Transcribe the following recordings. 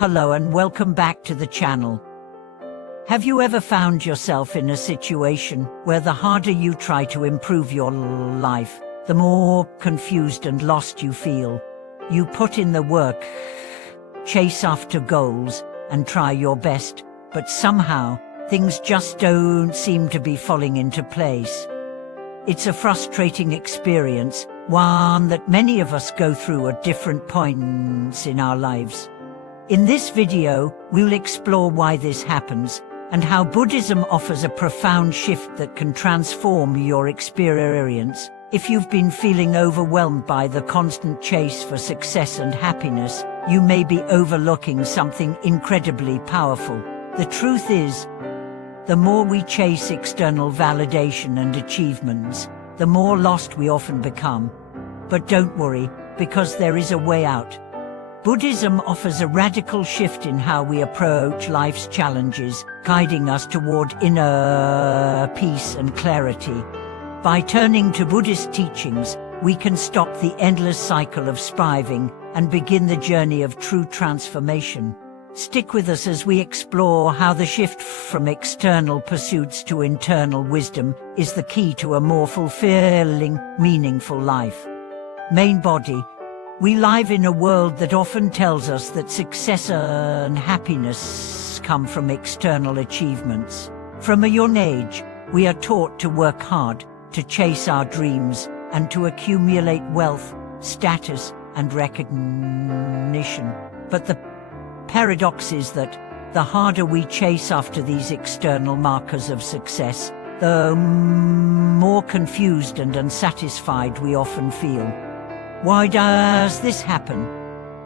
Hello and welcome back to the channel. Have you ever found yourself in a situation where the harder you try to improve your life, the more confused and lost you feel? You put in the work, chase after goals, and try your best, but somehow, things just don't seem to be falling into place. It's a frustrating experience, one that many of us go through at different points in our lives. In this video, we'll explore why this happens, and how Buddhism offers a profound shift that can transform your experience. If you've been feeling overwhelmed by the constant chase for success and happiness, you may be overlooking something incredibly powerful. The truth is, the more we chase external validation and achievements, the more lost we often become. But don't worry, because there is a way out. Buddhism offers a radical shift in how we approach life's challenges, guiding us toward inner peace and clarity. By turning to Buddhist teachings, we can stop the endless cycle of striving and begin the journey of true transformation. Stick with us as we explore how the shift from external pursuits to internal wisdom is the key to a more fulfilling, meaningful life. Main body. We live in a world that often tells us that success and happiness come from external achievements. From a young age, we are taught to work hard, to chase our dreams, and to accumulate wealth, status, and recognition. But the paradox is that the harder we chase after these external markers of success, the more confused and unsatisfied we often feel. Why does this happen?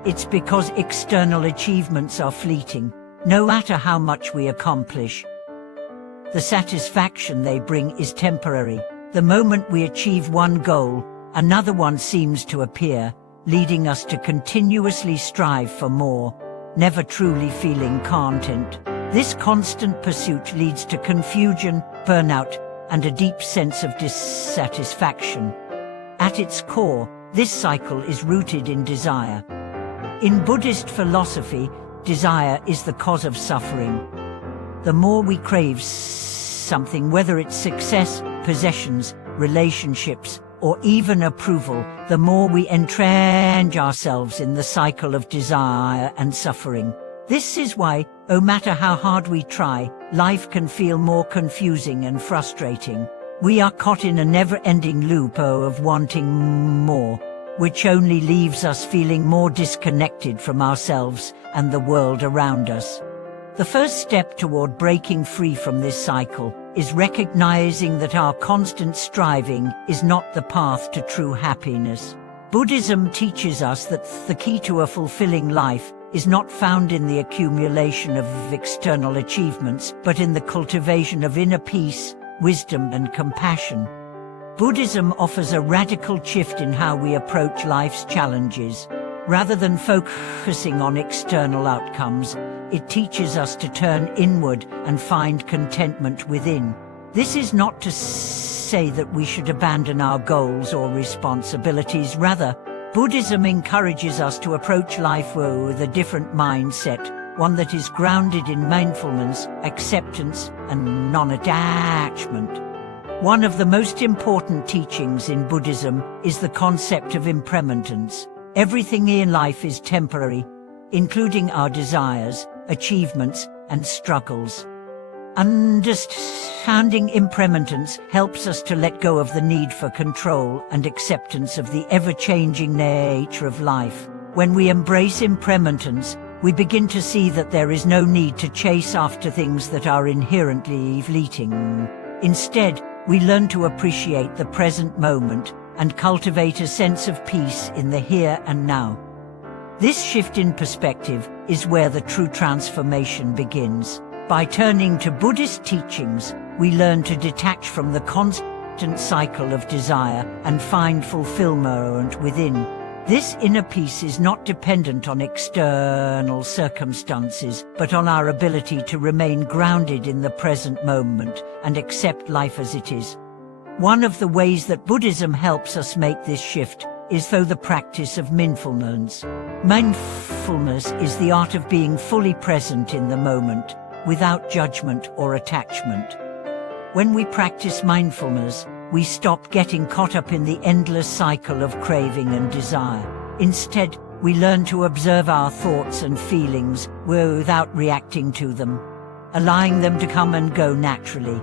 It's because external achievements are fleeting. No matter how much we accomplish, the satisfaction they bring is temporary. The moment we achieve one goal, another one seems to appear, leading us to continuously strive for more, never truly feeling content. This constant pursuit leads to confusion, burnout, and a deep sense of dissatisfaction. At its core, this cycle is rooted in desire. In Buddhist philosophy, desire is the cause of suffering. The more we crave something, whether it's success, possessions, relationships, or even approval, the more we entrench ourselves in the cycle of desire and suffering. This is why, no matter how hard we try, life can feel more confusing and frustrating. We are caught in a never-ending loop of wanting more, which only leaves us feeling more disconnected from ourselves and the world around us. The first step toward breaking free from this cycle is recognizing that our constant striving is not the path to true happiness. Buddhism teaches us that the key to a fulfilling life is not found in the accumulation of external achievements, but in the cultivation of inner peace, wisdom, and compassion. Buddhism offers a radical shift in how we approach life's challenges. Rather than focusing on external outcomes, it teaches us to turn inward and find contentment within. This is not to say that we should abandon our goals or responsibilities. Rather, Buddhism encourages us to approach life with a different mindset, one that is grounded in mindfulness, acceptance, and non-attachment. One of the most important teachings in Buddhism is the concept of impermanence. Everything in life is temporary, including our desires, achievements, and struggles. Understanding impermanence helps us to let go of the need for control and acceptance of the ever-changing nature of life. When we embrace impermanence, we begin to see that there is no need to chase after things that are inherently fleeting. Instead, we learn to appreciate the present moment and cultivate a sense of peace in the here and now. This shift in perspective is where the true transformation begins. By turning to Buddhist teachings, we learn to detach from the constant cycle of desire and find fulfillment within. This inner peace is not dependent on external circumstances, but on our ability to remain grounded in the present moment and accept life as it is. One of the ways that Buddhism helps us make this shift is through the practice of mindfulness. Mindfulness is the art of being fully present in the moment, without judgment or attachment. When we practice mindfulness, we stop getting caught up in the endless cycle of craving and desire. Instead, we learn to observe our thoughts and feelings without reacting to them, allowing them to come and go naturally.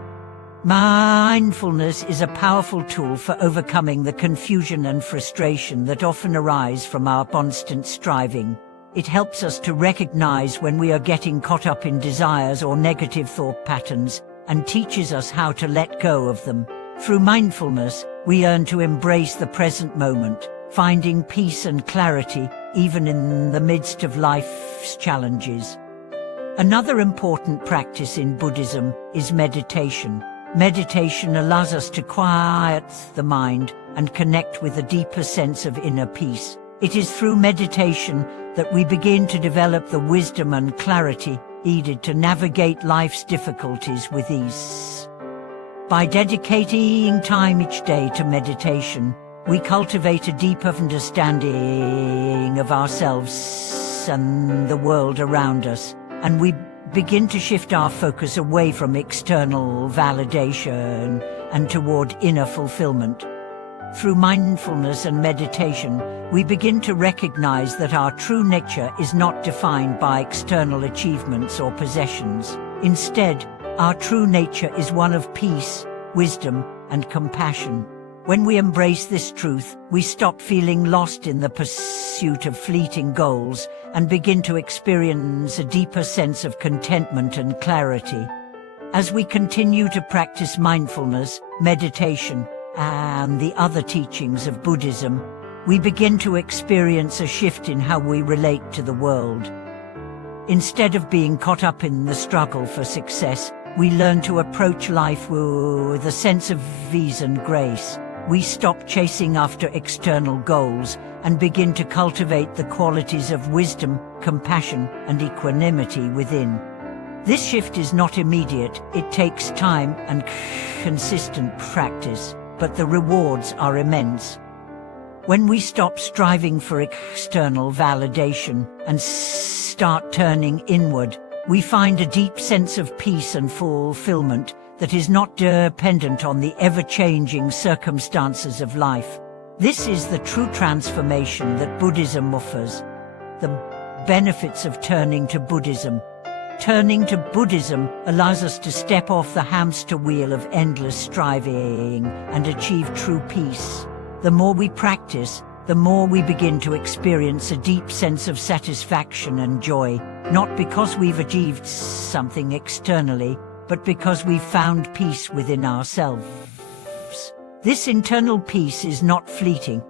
Mindfulness is a powerful tool for overcoming the confusion and frustration that often arise from our constant striving. It helps us to recognize when we are getting caught up in desires or negative thought patterns, and teaches us how to let go of them. Through mindfulness, we learn to embrace the present moment, finding peace and clarity even in the midst of life's challenges. Another important practice in Buddhism is meditation. Meditation allows us to quiet the mind and connect with a deeper sense of inner peace. It is through meditation that we begin to develop the wisdom and clarity needed to navigate life's difficulties with ease. By dedicating time each day to meditation, we cultivate a deeper understanding of ourselves and the world around us, and we begin to shift our focus away from external validation and toward inner fulfillment. Through mindfulness and meditation, we begin to recognize that our true nature is not defined by external achievements or possessions. Instead, our true nature is one of peace, wisdom, and compassion. When we embrace this truth, we stop feeling lost in the pursuit of fleeting goals and begin to experience a deeper sense of contentment and clarity. As we continue to practice mindfulness, meditation, and the other teachings of Buddhism, we begin to experience a shift in how we relate to the world. Instead of being caught up in the struggle for success, we learn to approach life with a sense of ease and grace. We stop chasing after external goals and begin to cultivate the qualities of wisdom, compassion, and equanimity within. This shift is not immediate. It takes time and consistent practice, but the rewards are immense. When we stop striving for external validation and start turning inward, we find a deep sense of peace and fulfillment that is not dependent on the ever-changing circumstances of life. This is the true transformation that Buddhism offers. The benefits of turning to Buddhism. Turning to Buddhism allows us to step off the hamster wheel of endless striving and achieve true peace. The more we practice, the more we begin to experience a deep sense of satisfaction and joy, not because we've achieved something externally, but because we've found peace within ourselves. This internal peace is not fleeting.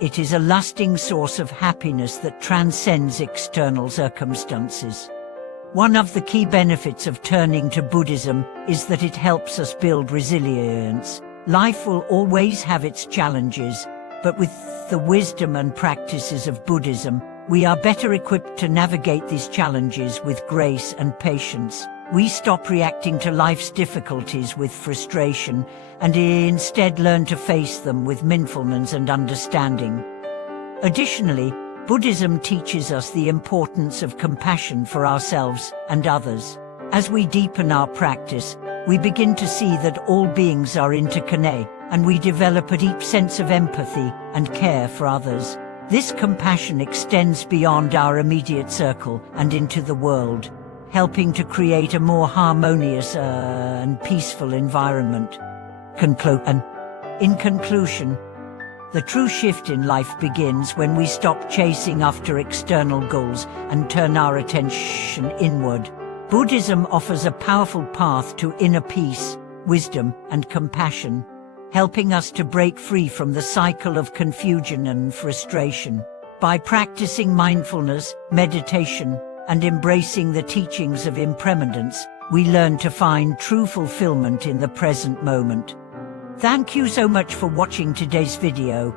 It is a lasting source of happiness that transcends external circumstances. One of the key benefits of turning to Buddhism is that it helps us build resilience. Life will always have its challenges, but with the wisdom and practices of Buddhism, we are better equipped to navigate these challenges with grace and patience. We stop reacting to life's difficulties with frustration and instead learn to face them with mindfulness and understanding. Additionally, Buddhism teaches us the importance of compassion for ourselves and others. As we deepen our practice, we begin to see that all beings are interconnected, and we develop a deep sense of empathy and care for others. This compassion extends beyond our immediate circle and into the world, helping to create a more harmonious and peaceful environment. In conclusion, the true shift in life begins when we stop chasing after external goals and turn our attention inward. Buddhism offers a powerful path to inner peace, wisdom, and compassion, helping us to break free from the cycle of confusion and frustration. By practicing mindfulness, meditation, and embracing the teachings of impermanence, we learn to find true fulfillment in the present moment. Thank you so much for watching today's video.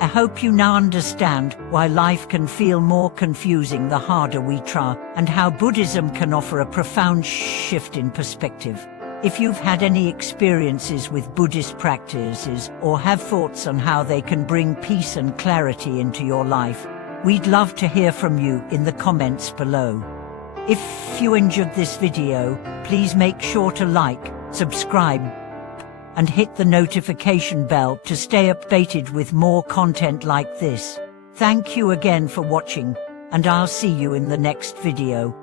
I hope you now understand why life can feel more confusing the harder we try, and how Buddhism can offer a profound shift in perspective. If you've had any experiences with Buddhist practices or have thoughts on how they can bring peace and clarity into your life, we'd love to hear from you in the comments below. If you enjoyed this video, please make sure to like, subscribe, and hit the notification bell to stay updated with more content like this. Thank you again for watching, and I'll see you in the next video.